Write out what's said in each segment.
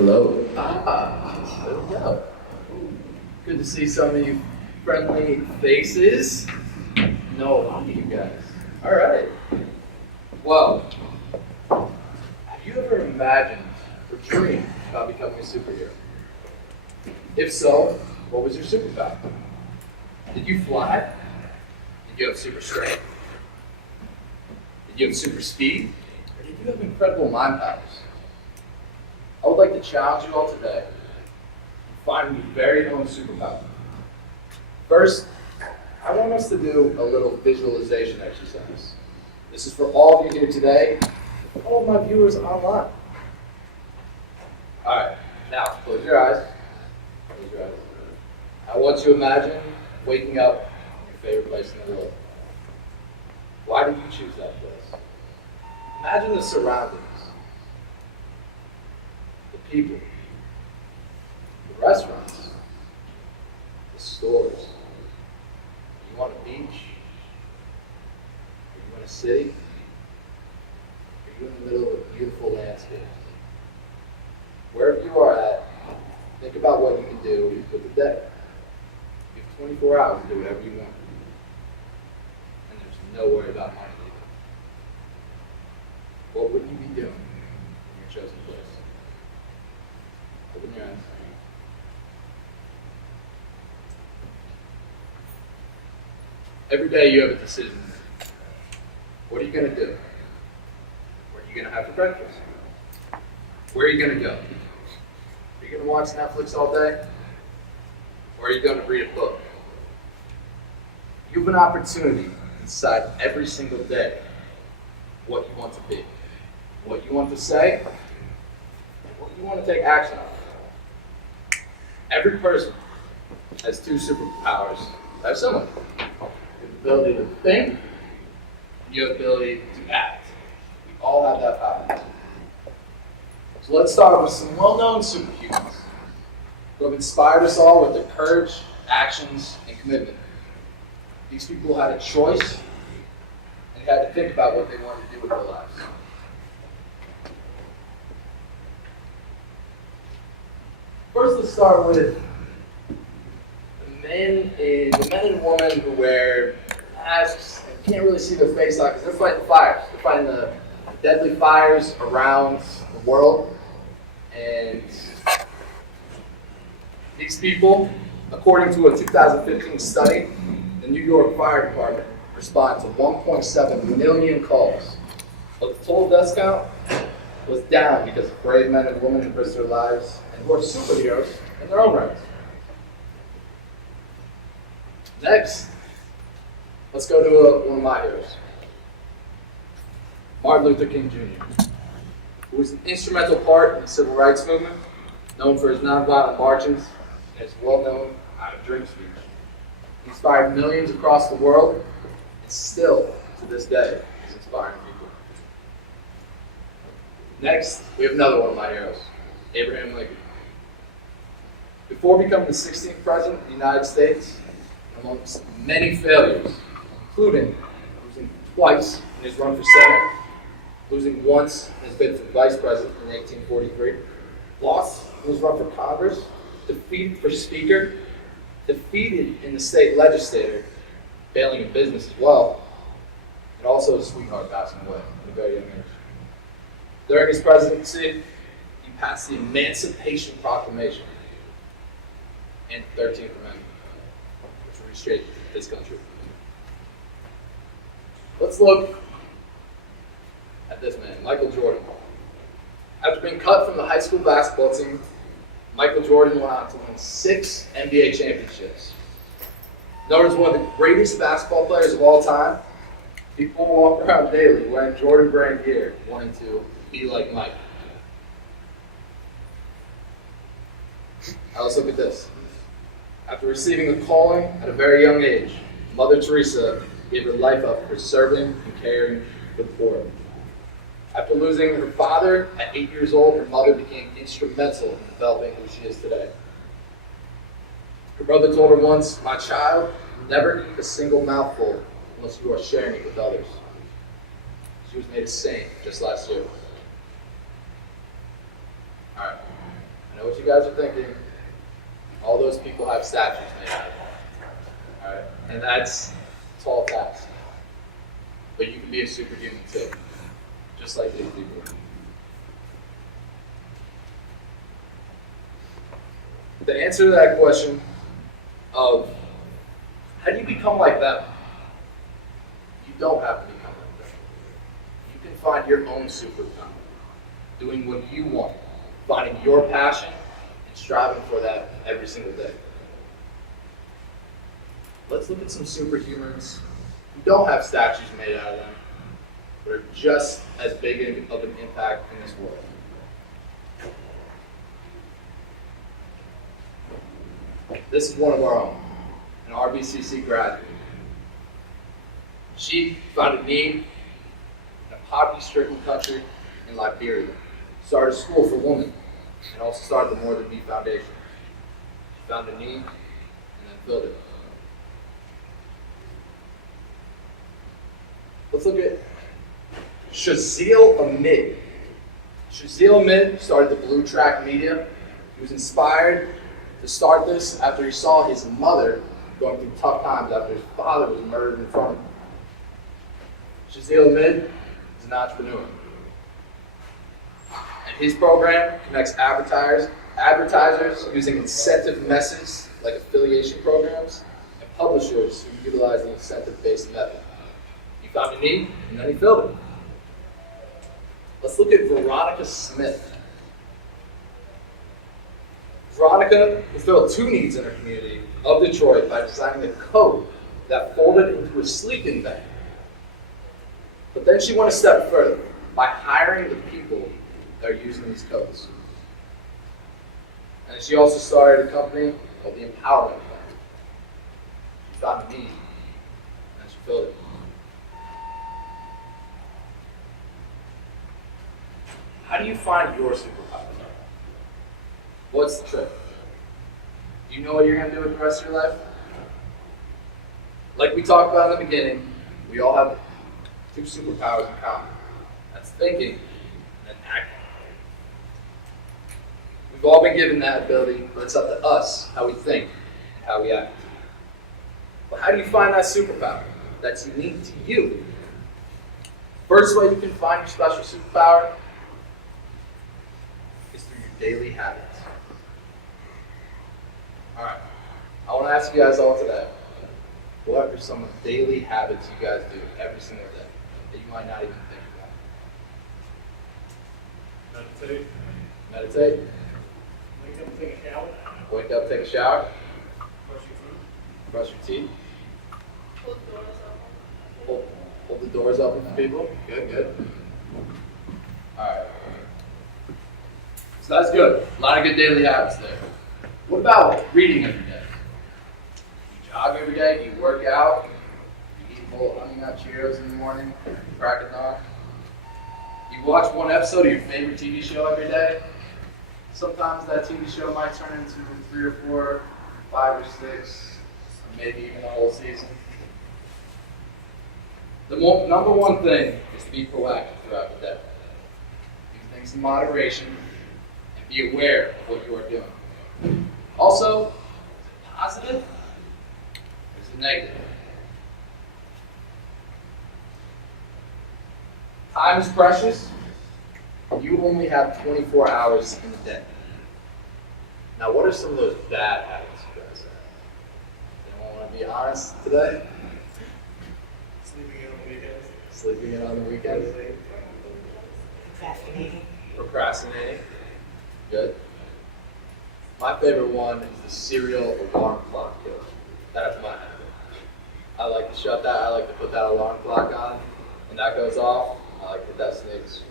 Hello. There we go. Good to see some of you friendly faces. Know a lot of you guys. All right. Well, have you ever imagined or dreamed about becoming a superhero? If so, what was your superpower? Did you fly? Did you have super strength? Did you have super speed? Or did you have incredible mind powers? I would like to challenge you all today to find your very own superpower. First, I want us to do a little visualization exercise. This is for all of you here today, and all of my viewers online. All right, now close your eyes. Close your eyes. I want you to imagine waking up in your favorite place in the world. Why did you choose that place? Imagine the surroundings, the people, the restaurants, the stores. You want a beach? Are you in a city? Are you in the middle of a beautiful landscape? Wherever you are at, think about what you can do with the day. You have 24 hours to do whatever you want. And there's no worry about money either. What would you be doing in your chosen place? Open your eyes. Every day you have a decision to make. What are you going to do? What are you going to have for breakfast? Where are you going to go? Are you going to watch Netflix all day? Or are you going to read a book? You have an opportunity to decide every single day what you want to be, what you want to say, and what you want to take action on. Every person has two superpowers that are similar. You have the ability to think, and you have the ability to act. We all have that power. So let's start with some well-known superhumans who have inspired us all with their courage, actions, and commitment. These people had a choice and had to think about what they wanted to do with their lives. First, let's start with the men and women who wear masks and can't really see their face out because they're fighting fires. They're fighting the deadly fires around the world. And these people, according to a 2015 study, the New York Fire Department responded to 1.7 million calls. But the total death count was down because of brave men and women who risked their lives and who are superheroes in their own rights. Next, let's go to one of my heroes, Martin Luther King Jr., who was an instrumental part in the civil rights movement, known for his nonviolent marches and his well-known "I Drink" speech. He inspired millions across the world, and still, to this day, is inspiring people. Next, we have another one of my heroes, Abraham Lincoln. Before becoming the 16th president of the United States, amongst many failures, including losing twice in his run for Senate, losing once in his bid for vice president in 1843, lost in his run for Congress, defeated for Speaker, defeated in the state legislature, failing in business as well, and also his sweetheart passing away at a very young age. During his presidency, he passed the Emancipation Proclamation and the 13th Amendment, which reshaped this country. Let's look at this man, Michael Jordan. After being cut from the high school basketball team, Michael Jordan went on to win 6 NBA championships. Known as one of the greatest basketball players of all time, people walk around daily wearing Jordan brand gear, wanting to be like Mike. Now let's look at this. After receiving a calling at a very young age, Mother Teresa gave her life up for serving and caring for the poor. After losing her father at 8 years old, her mother became instrumental in developing who she is today. Her brother told her once, "My child, never eat a single mouthful unless you are sharing it with others." She was made a saint just last year. All right. you guys are thinking, all those people have statues made out of them. All right, and that's a tall task. But you can be a superhuman too, just like these people. The answer to that question of how do you become like them? You don't have to become like them. You can find your own superpower, doing what you want, finding your passion, and striving for that every single day. Let's look at some superhumans who don't have statues made out of them, but are just as big of an impact in this world. This is one of our own, an RVCC graduate. She found a need in a poverty-stricken country in Liberia, started a school for women, and also started the More Than Me Foundation. She found a need and then filled it. Let's look at Shazeel Ahmed. Shazeel Ahmed started the Blue Track Media. He was inspired to start this after he saw his mother going through tough times after his father was murdered in front of him. Shazeel Ahmed is an entrepreneur. And his program connects advertisers using incentive methods like affiliation programs and publishers who utilize the incentive-based method. He found a need and then he filled it. Let's look at Veronica Smith. Veronica fulfilled two needs in her community of Detroit by designing a coat that folded into a sleeping bag. But then she went a step further by hiring the people that are using these coats. And she also started a company called the Empowerment Plan. She found a need and she filled it. How do you find your superpower? What's the trick? Do you know what you're going to do with the rest of your life? Like we talked about in the beginning, we all have two superpowers in common. That's thinking and acting. We've all been given that ability, but it's up to us how we think and how we act. But how do you find that superpower that's unique to you? First way you can find your special superpower is through your daily habits. All right, I want to ask you guys all today, what are some daily habits you guys do every single day that you might not even think about? Meditate. Wake up, take a shower. Wake up, take a shower. Brush your teeth. Brush your teeth. Hold the doors open. Hold the doors open for people. Good. All right. So that's good. A lot of good daily habits there. What about reading every day? You jog every day, you work out, you eat a bowl of Honey Nut Cheerios in the morning, crack a dawn. You watch one episode of your favorite TV show every day. Sometimes that TV show might turn into 3 or 4, 5 or 6, or maybe even a whole season. The number one thing is to be proactive throughout the day. Do things in moderation and be aware of what you are doing. Also, is it positive or is it negative? Time is precious. You only have 24 hours in a day. Now, what are some of those bad habits you guys have? Anyone want to be honest today? Sleeping in on the weekends. Sleeping in on the weekends? Procrastinating. Good. My favorite one is the serial alarm clock killer. That's my habit. I like to shut that. I like to put that alarm clock on. When that goes off, I like to hit that snooze.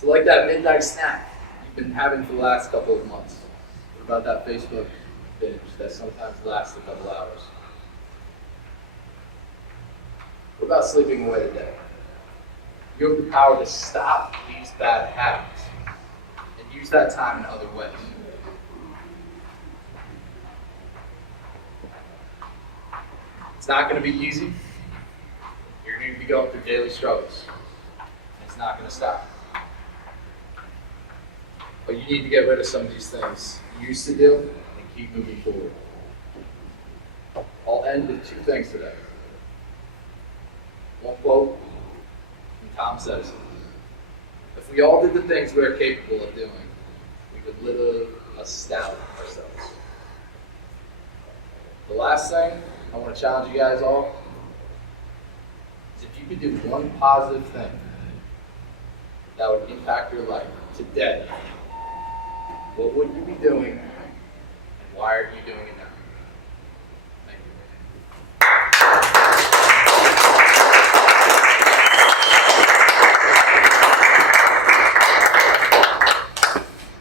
So like that midnight snack you've been having for the last couple of months. What about that Facebook binge that sometimes lasts a couple hours? What about sleeping away today? You have the power to stop these bad habits and use that time in other ways. It's not going to be easy. You're going to be going through daily struggles. It's not going to stop. But you need to get rid of some of these things you used to do and keep moving forward. I'll end with two things today. One quote from Tom Edison. If we all did the things we're capable of doing, we would literally astound ourselves. The last thing I want to challenge you guys all is if you could do one positive thing that would impact your life today, what would you be doing and why are you doing it now?